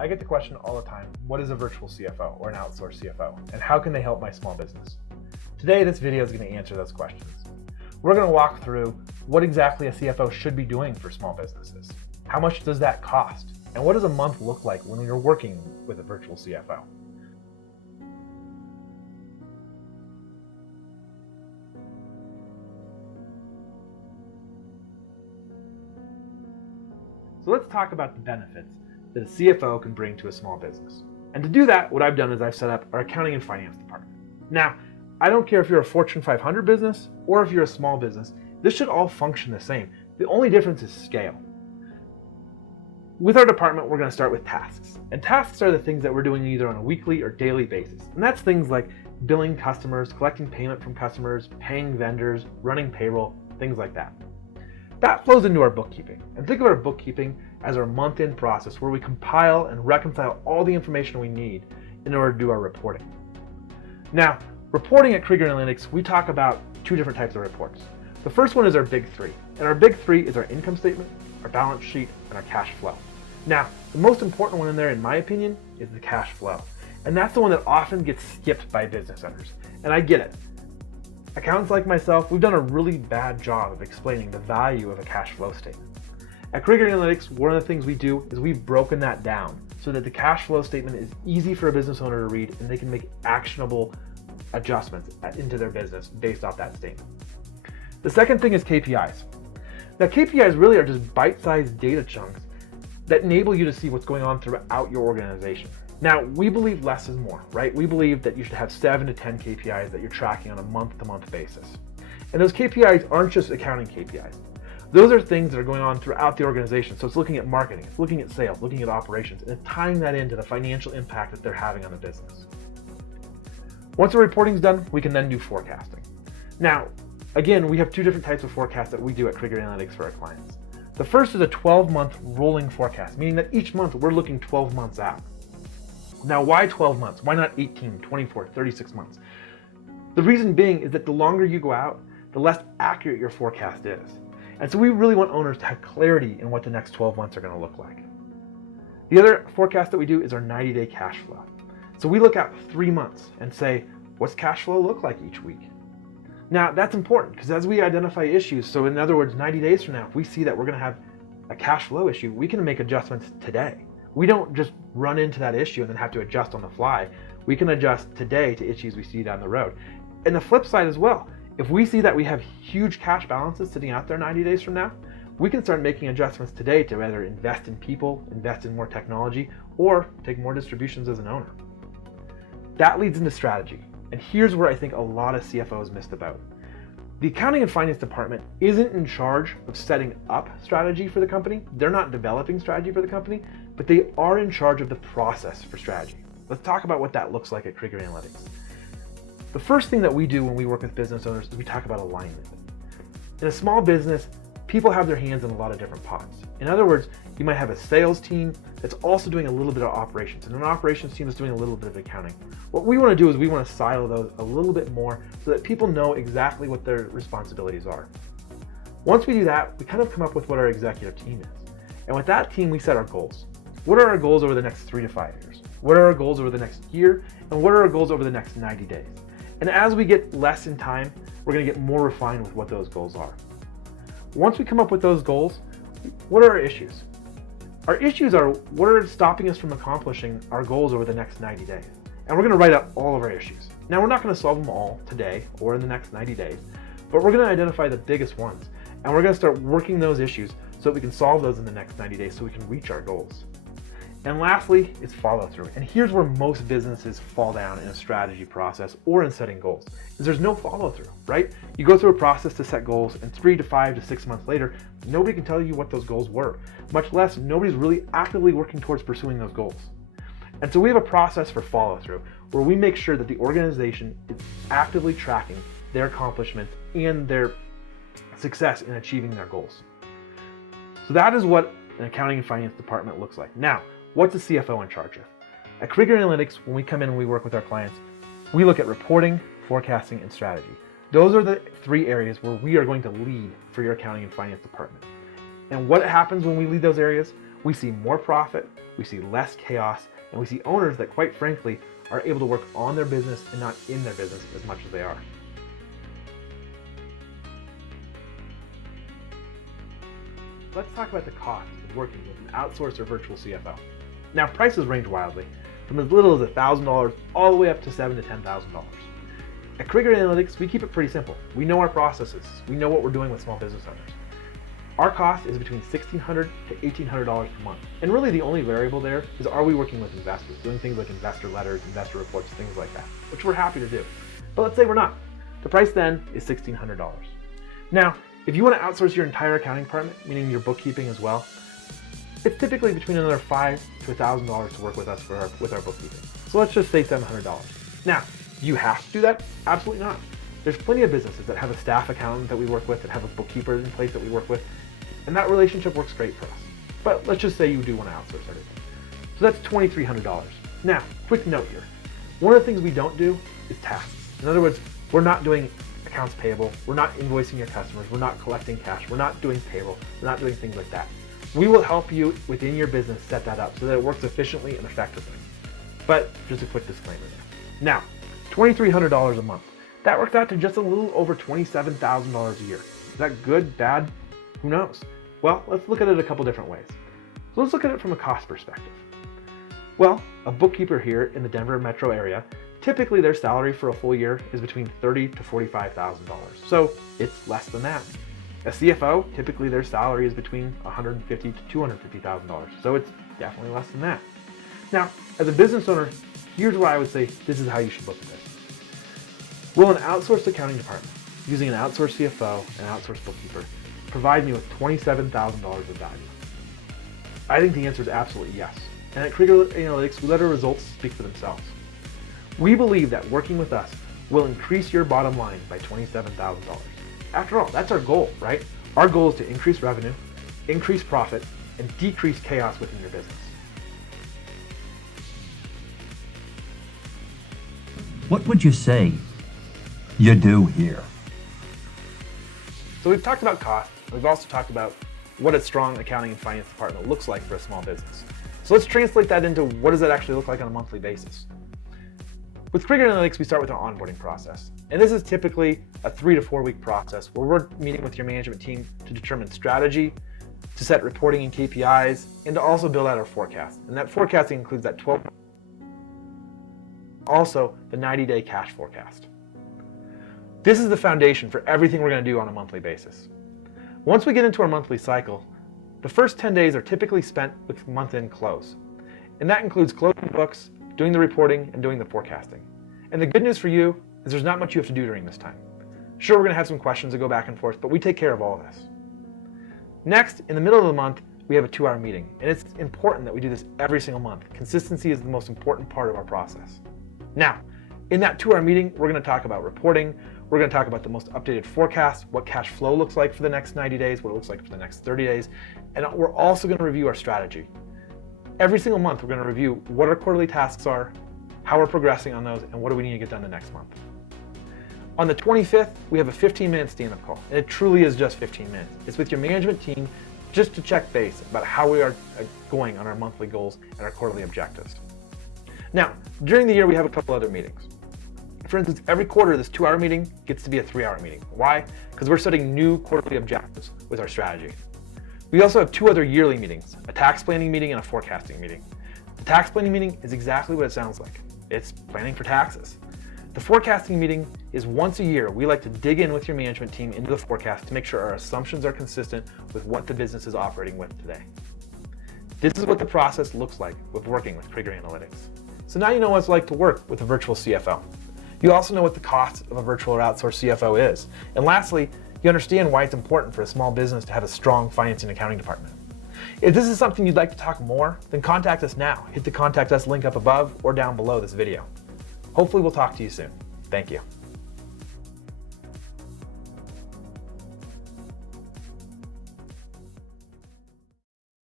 I get the question all the time, what is a virtual CFO or an outsourced CFO, and how can they help my small business? Today, this video is going to answer those questions. We're going to walk through what exactly a CFO should be doing for small businesses. How much does that cost? And what does a month look like when you're working with a virtual CFO? So let's talk about the benefits that a CFO can bring to a small business. And to do that, what I've done is I've set up our accounting and finance department. Now, I don't care if you're a Fortune 500 business or if you're a small business, this should all function the same. The only difference is scale. With our department, we're going to start with tasks. And tasks are the things that we're doing either on a weekly or daily basis. And that's things like billing customers, collecting payment from customers, paying vendors, running payroll, things like that. That flows into our bookkeeping. And think of our bookkeeping as our month-end process where we compile and reconcile all the information we need in order to do our reporting. Now, reporting at Krieger Analytics, we talk about two different types of reports. The first one is our big three. And our big three is our income statement, our balance sheet, and our cash flow. Now, the most important one in there, in my opinion, is the cash flow. And that's the one that often gets skipped by business owners. And I get it. Accountants like myself, we've done a really bad job of explaining the value of a cash flow statement. At Krieger Analytics, one of the things we do is we've broken that down so that the cash flow statement is easy for a business owner to read and they can make actionable adjustments into their business based off that statement. The second thing is KPIs. Now, KPIs really are just bite-sized data chunks that enable you to see what's going on throughout your organization. Now, we believe less is more, right? We believe that you should have 7 to 10 KPIs that you're tracking on a month-to-month basis. And those KPIs aren't just accounting KPIs. Those are things that are going on throughout the organization. So it's looking at marketing, it's looking at sales, looking at operations, and tying that into the financial impact that they're having on the business. Once the reporting's done, we can then do forecasting. Now, again, we have two different types of forecasts that we do at Krieger Analytics for our clients. The first is a 12-month rolling forecast, meaning that each month we're looking 12 months out. Now, why 12 months? Why not 18, 24, 36 months? The reason being is that the longer you go out, the less accurate your forecast is. And so we really want owners to have clarity in what the next 12 months are going to look like. The other forecast that we do is our 90-day cash flow. So we look out 3 months and say, what's cash flow look like each week? Now, that's important because as we identify issues, so in other words, 90 days from now, if we see that we're going to have a cash flow issue, we can make adjustments today. We don't just run into that issue and then have to adjust on the fly. We can adjust today to issues we see down the road. And the flip side as well, if we see that we have huge cash balances sitting out there 90 days from now, we can start making adjustments today to either invest in people, invest in more technology, or take more distributions as an owner. That leads into strategy. And here's where I think a lot of CFOs miss the boat. The accounting and finance department isn't in charge of setting up strategy for the company. They're not developing strategy for the company, but they are in charge of the process for strategy. Let's talk about what that looks like at Krieger Analytics. The first thing that we do when we work with business owners is we talk about alignment. In a small business, people have their hands in a lot of different pots. In other words, you might have a sales team that's also doing a little bit of operations, and an operations team is doing a little bit of accounting. What we want to do is we want to silo those a little bit more so that people know exactly what their responsibilities are. Once we do that, we kind of come up with what our executive team is. And with that team, we set our goals. What are our goals over the next 3 to 5 years? What are our goals over the next year? And what are our goals over the next 90 days? And as we get less in time, we're going to get more refined with what those goals are. Once we come up with those goals, what are our issues? Our issues are what are stopping us from accomplishing our goals over the next 90 days. And we're going to write out all of our issues. Now, we're not going to solve them all today or in the next 90 days, but we're going to identify the biggest ones. And we're going to start working those issues so that we can solve those in the next 90 days so we can reach our goals. And lastly, is follow through. And here's where most businesses fall down in a strategy process or in setting goals, is there's no follow through, right? You go through a process to set goals, and 3 to 5 to 6 months later, nobody can tell you what those goals were, much less nobody's really actively working towards pursuing those goals. And so we have a process for follow through where we make sure that the organization is actively tracking their accomplishments and their success in achieving their goals. So that is what an accounting and finance department looks like. Now, what's a CFO in charge of? At Krieger Analytics, when we come in and we work with our clients, we look at reporting, forecasting, and strategy. Those are the 3 areas where we are going to lead for your accounting and finance department. And what happens when we lead those areas? We see more profit, we see less chaos, and we see owners that, quite frankly, are able to work on their business and not in their business as much as they are. Let's talk about the cost of working with an outsourced or virtual CFO. Now, prices range wildly, from as little as $1,000 all the way up to $7,000 to $10,000. At Krieger Analytics, we keep it pretty simple. We know our processes. We know what we're doing with small business owners. Our cost is between $1,600 to $1,800 per month. And really the only variable there is, are we working with investors, doing things like investor letters, investor reports, things like that, which we're happy to do. But let's say we're not. The price then is $1,600. Now, if you want to outsource your entire accounting department, meaning your bookkeeping as well, it's typically between another $5,000 to $1,000 to work with us with our bookkeeping. So let's just say $700. Now, do you have to do that? Absolutely not. There's plenty of businesses that have a staff accountant that we work with, that have a bookkeeper in place that we work with, and that relationship works great for us. But let's just say you do want to outsource everything. So that's $2,300. Now, quick note here. One of the things we don't do is tasks. In other words, we're not doing accounts payable, we're not invoicing your customers, we're not collecting cash, we're not doing payroll, we're not doing things like that. We will help you within your business set that up so that it works efficiently and effectively. But just a quick disclaimer there. Now, $2,300 a month. That works out to just a little over $27,000 a year. Is that good, bad? Who knows? Well, let's look at it a couple different ways. So let's look at it from a cost perspective. Well, a bookkeeper here in the Denver metro area, typically their salary for a full year is between $30,000 to $45,000. So it's less than that. A CFO, typically their salary is between $150,000 to $250,000. So it's definitely less than that. Now, as a business owner, here's where I would say this is how you should look at this. Will an outsourced accounting department, using an outsourced CFO and an outsourced bookkeeper, provide me with $27,000 of value? I think the answer is absolutely yes. And at Krieger Analytics, we let our results speak for themselves. We believe that working with us will increase your bottom line by $27,000. After all, that's our goal, right? Our goal is to increase revenue, increase profit, and decrease chaos within your business. What would you say you do here? So we've talked about cost. We've also talked about what a strong accounting and finance department looks like for a small business. So let's translate that into what does that actually look like on a monthly basis. With Krieger Analytics, we start with our onboarding process. And this is typically a 3 to 4 week process where we're meeting with your management team to determine strategy, to set reporting and KPIs, and to also build out our forecast. And that forecasting includes that 12, also the 90-day cash forecast. This is the foundation for everything we're going to do on a monthly basis. Once we get into our monthly cycle, the first 10 days are typically spent with month-end close. And that includes closing books, doing the reporting, and doing the forecasting. And the good news for you is there's not much you have to do during this time. Sure, we're going to have some questions that go back and forth, but we take care of all of this. Next, in the middle of the month, we have a 2-hour meeting. And it's important that we do this every single month. Consistency is the most important part of our process. Now, in that 2-hour meeting, we're going to talk about reporting. We're going to talk about the most updated forecast, what cash flow looks like for the next 90 days, what it looks like for the next 30 days. And we're also going to review our strategy. Every single month, we're going to review what our quarterly tasks are, how we're progressing on those, and what do we need to get done the next month. On the 25th, we have a 15-minute stand-up call, and it truly is just 15 minutes. It's with your management team just to check base about how we are going on our monthly goals and our quarterly objectives. Now, during the year, we have a couple other meetings. For instance, every quarter, this 2-hour meeting gets to be a 3-hour meeting. Why? Because we're setting new quarterly objectives with our strategy. We also have 2 other yearly meetings, a tax planning meeting and a forecasting meeting. The tax planning meeting is exactly what it sounds like. It's planning for taxes. The forecasting meeting is once a year. We like to dig in with your management team into the forecast to make sure our assumptions are consistent with what the business is operating with today. This is what the process looks like with working with Krieger Analytics. So now you know what it's like to work with a virtual CFO. You also know what the cost of a virtual or outsourced CFO is. And lastly, you understand why it's important for a small business to have a strong finance and accounting department. If this is something you'd like to talk more, then contact us now. Hit the Contact Us link up above or down below this video. Hopefully we'll talk to you soon. Thank you.